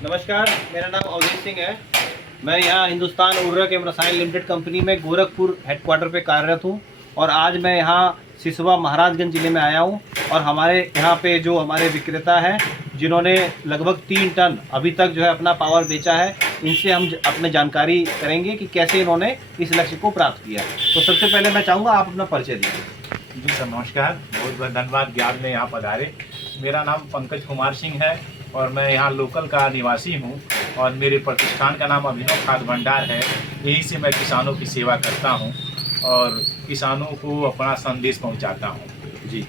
नमस्कार, मेरा नाम अवधेश सिंह है। मैं यहाँ हिंदुस्तान उर्वरक एवं रसायन लिमिटेड कंपनी में गोरखपुर हेडक्वार्टर पे कार्यरत हूँ और आज मैं यहाँ सिसवा महाराजगंज ज़िले में आया हूँ और हमारे यहाँ पे जो हमारे विक्रेता हैं जिन्होंने लगभग 3 टन अभी तक जो है अपना पावर बेचा है, इनसे हम अपने जानकारी करेंगे कि कैसे इन्होंने इस लक्ष्य को प्राप्त किया। तो सबसे पहले मैं चाहूँगा आप अपना परिचय दीजिए। जी सर, नमस्कार। बहुत बहुत धन्यवाद कि आपने यहाँ पधारे। मेरा नाम पंकज कुमार सिंह है और मैं यहाँ लोकल का निवासी हूँ और मेरे प्रतिष्ठान का नाम अभिनव खाद भंडार है। यहीं से मैं किसानों की सेवा करता हूँ और किसानों को अपना संदेश पहुँचाता हूँ। जी,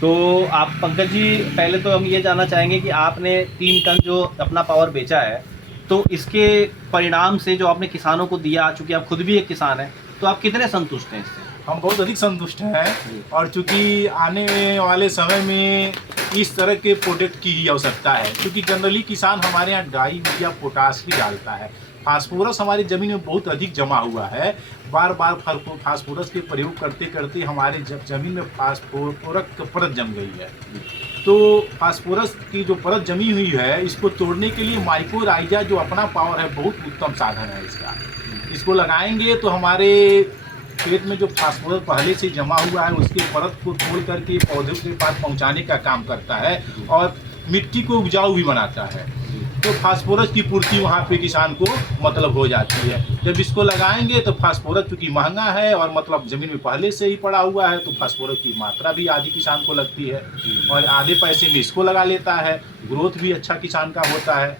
तो आप पंकज जी, पहले तो हम ये जानना चाहेंगे कि आपने 3 टन जो अपना पावर बेचा है, तो इसके परिणाम से जो आपने किसानों को दिया, चूँकि आप खुद भी एक किसान हैं, तो आप कितने संतुष्ट हैं इससे? हम बहुत अधिक संतुष्ट हैं और चूँकि आने वाले समय में इस तरह के प्रोडक्ट की ही आवश्यकता है, क्योंकि जनरली किसान हमारे यहाँ डाई या पोटाश भी डालता है। फास्फोरस हमारी ज़मीन में बहुत अधिक जमा हुआ है। बार बार फास्फोरस के प्रयोग करते करते हमारे ज़मीन में फास्फोरस की परत जम गई है। तो फास्फोरस की जो परत जमी हुई है, इसको तोड़ने के लिए माइक्रोराइजा जो अपना पावर है, बहुत उत्तम साधन है इसका। इसको लगाएंगे तो हमारे खेत में जो फास्फोरस पहले से जमा हुआ है उसकी परत को तोड़ करके पौधों के पास पहुंचाने का काम करता है और मिट्टी को उपजाऊ भी बनाता है। तो फास्फोरस की पूर्ति वहाँ पे किसान को मतलब हो जाती है। जब इसको लगाएंगे तो फास्फोरस चूँकि महंगा है और मतलब ज़मीन में पहले से ही पड़ा हुआ है, तो फास्फोरस की मात्रा भी आधी किसान को लगती है और आधे पैसे में इसको लगा लेता है। ग्रोथ भी अच्छा किसान का होता है,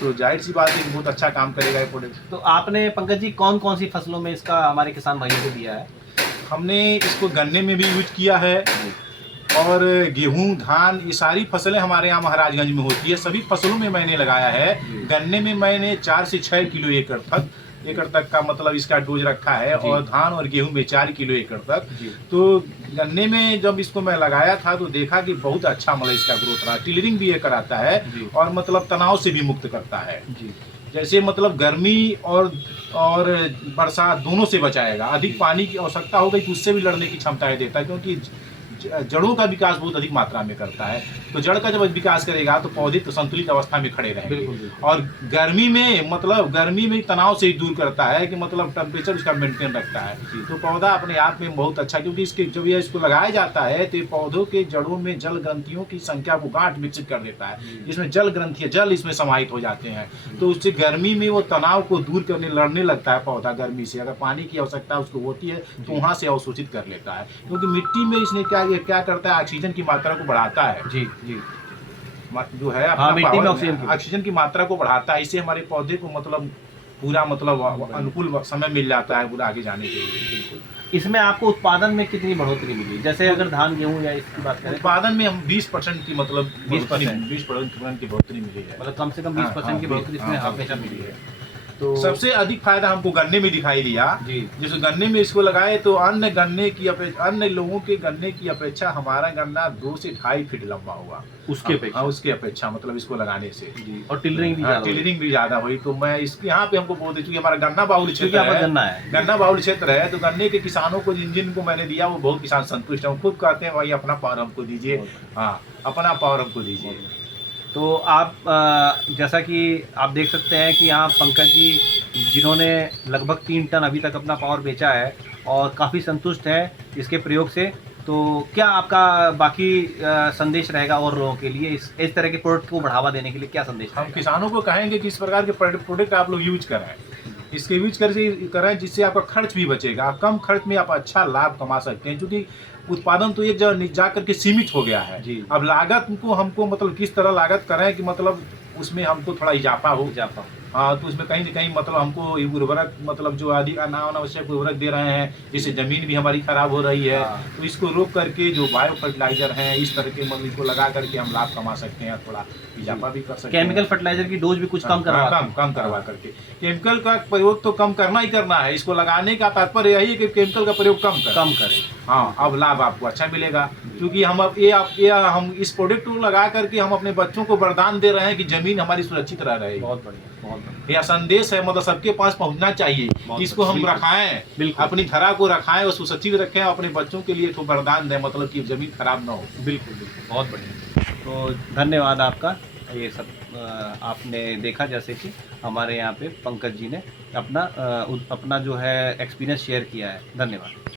तो जाहिर सी बात है बहुत अच्छा काम करेगा ये प्रोडक्ट। तो आपने पंकज जी कौन कौन सी फसलों में इसका हमारे किसान भाइयों को दिया है? हमने इसको गन्ने में भी यूज किया है और गेहूं, धान, ये सारी फसलें हमारे यहाँ महाराजगंज में होती है। सभी फसलों में मैंने लगाया है। गन्ने में मैंने 4 से 6 किलो एकड़ तक का मतलब इसका डोज रखा है और धान और गेहूं में 4 किलो एकड़ तक। तो गन्ने में जब इसको मैं लगाया था तो देखा कि बहुत अच्छा मतलब इसका ग्रोथ रहा। टिलरिंग भी ये कराता है और मतलब तनाव से भी मुक्त करता है। जैसे मतलब गर्मी और बरसात दोनों से बचाएगा। अधिक पानी की आवश्यकता हो गई तो उससे भी लड़ने की क्षमता है देता है, क्योंकि जड़ों का विकास बहुत अधिक मात्रा में करता है। तो जड़ का जब विकास करेगा तो पौधे तो संतुलित अवस्था में खड़े रहेंगे। और गर्मी में तनाव से ही दूर करता है कि मतलब टेम्परेचर उसका मेंटेन रखता है। तो पौधा अपने आप में बहुत अच्छा, क्योंकि इसके जब ये इसको लगाया जाता है तो पौधों के जड़ों में जल ग्रंथियों की संख्या को गांठ विकसित कर देता है। इसमें जल ग्रंथि जल इसमें समाहित हो जाते हैं, तो उससे गर्मी में वो तनाव को दूर करने लड़ने लगता है पौधा। गर्मी से अगर पानी की आवश्यकता उसको होती है तो वहाँ से अवशोषित कर लेता है, क्योंकि मिट्टी में इसने क्या करता है, ऑक्सीजन की मात्रा को बढ़ाता है। जी जो है मिट्टी में ऑक्सीजन की मात्रा को बढ़ाता है। इससे हमारे पौधे को मतलब पूरा मतलब अनुकूल समय मिल जाता है पूरा आगे जाने के लिए। इसमें आपको उत्पादन में कितनी बढ़ोतरी मिली? जैसे अगर धान गेहूं या इसकी बात करें, उत्पादन में हम 20% की मतलब 20% की बढ़ोतरी मिली है। मतलब कम से कम 20% की बढ़ोतरी इसमें हमेशा मिली है। तो सबसे अधिक फायदा हमको गन्ने में दिखाई दिया। जैसे गन्ने में इसको लगाए तो अन्य लोगों के गन्ने की अपेक्षा हमारा गन्ना 2 से 2.5 फीट लंबा हुआ उसके अपेक्षा मतलब इसको लगाने से। और टिलरिंग भी ज्यादा हुई। तो मैं इसके यहाँ पे हमको बोल दी, क्योंकि हमारा गन्ना बाहुल क्षेत्र है, तो गन्ने के किसानों को जिनको मैंने दिया वो बहुत किसान संतुष्ट है। खुद कहते हैं भाई अपना पावर हमको दीजिए, हाँ अपना पावर हमको दीजिए। तो आप जैसा कि आप देख सकते हैं कि यहाँ पंकज जी जिन्होंने लगभग 3 टन अभी तक अपना पावर बेचा है और काफ़ी संतुष्ट हैं इसके प्रयोग से, तो क्या आपका बाकी संदेश रहेगा और लोगों के लिए इस तरह के प्रोडक्ट को बढ़ावा देने के लिए क्या संदेश? हम किसानों को कहेंगे कि इस प्रकार के प्रोडक्ट आप लोग यूज करें, इसके यूज करें जिससे आपका खर्च भी बचेगा। कम खर्च में आप अच्छा लाभ कमा सकते हैं, क्योंकि उत्पादन तो एक जगह जा करके सीमित हो गया है। अब लागत को हमको मतलब किस तरह लागत करें कि मतलब उसमें हमको थोड़ा इजाफा हो। हाँ, तो उसमें कहीं न कहीं मतलब हमको उर्वरक मतलब जो अधिक अनावश्यक उर्वरक दे रहे हैं, जिससे ज़मीन भी हमारी खराब हो रही है, तो इसको रोक करके जो बायो फर्टिलाइजर हैं इस तरह के मतलब इसको लगा करके हम लाभ कमा सकते हैं, थोड़ा इजाफा भी कर सकते हैं। केमिकल फर्टिलाइजर की डोज भी कुछ कम करवा करके केमिकल का प्रयोग तो कम करना ही करना है। इसको लगाने का तात्पर्य यही है कि केमिकल का प्रयोग कम करें। हाँ, अब लाभ आपको अच्छा मिलेगा, क्योंकि हम इस प्रोडक्ट को लगा करके हम अपने बच्चों को वरदान दे रहे हैं कि जमीन हमारी सुरक्षित रह रही है। बहुत बढ़िया। यह संदेश है, मतलब सबके पास पहुंचना चाहिए। इसको हम रखाएं, अपनी धरा को रखाएं और सुसज्जित रखें, अपने बच्चों के लिए वरदान दें, मतलब कि जमीन खराब ना हो। बिल्कुल, बहुत बढ़िया। तो धन्यवाद आपका ये सब आपने देखा जैसे कि हमारे यहाँ पे पंकज जी ने अपना जो है एक्सपीरियंस शेयर किया है। धन्यवाद।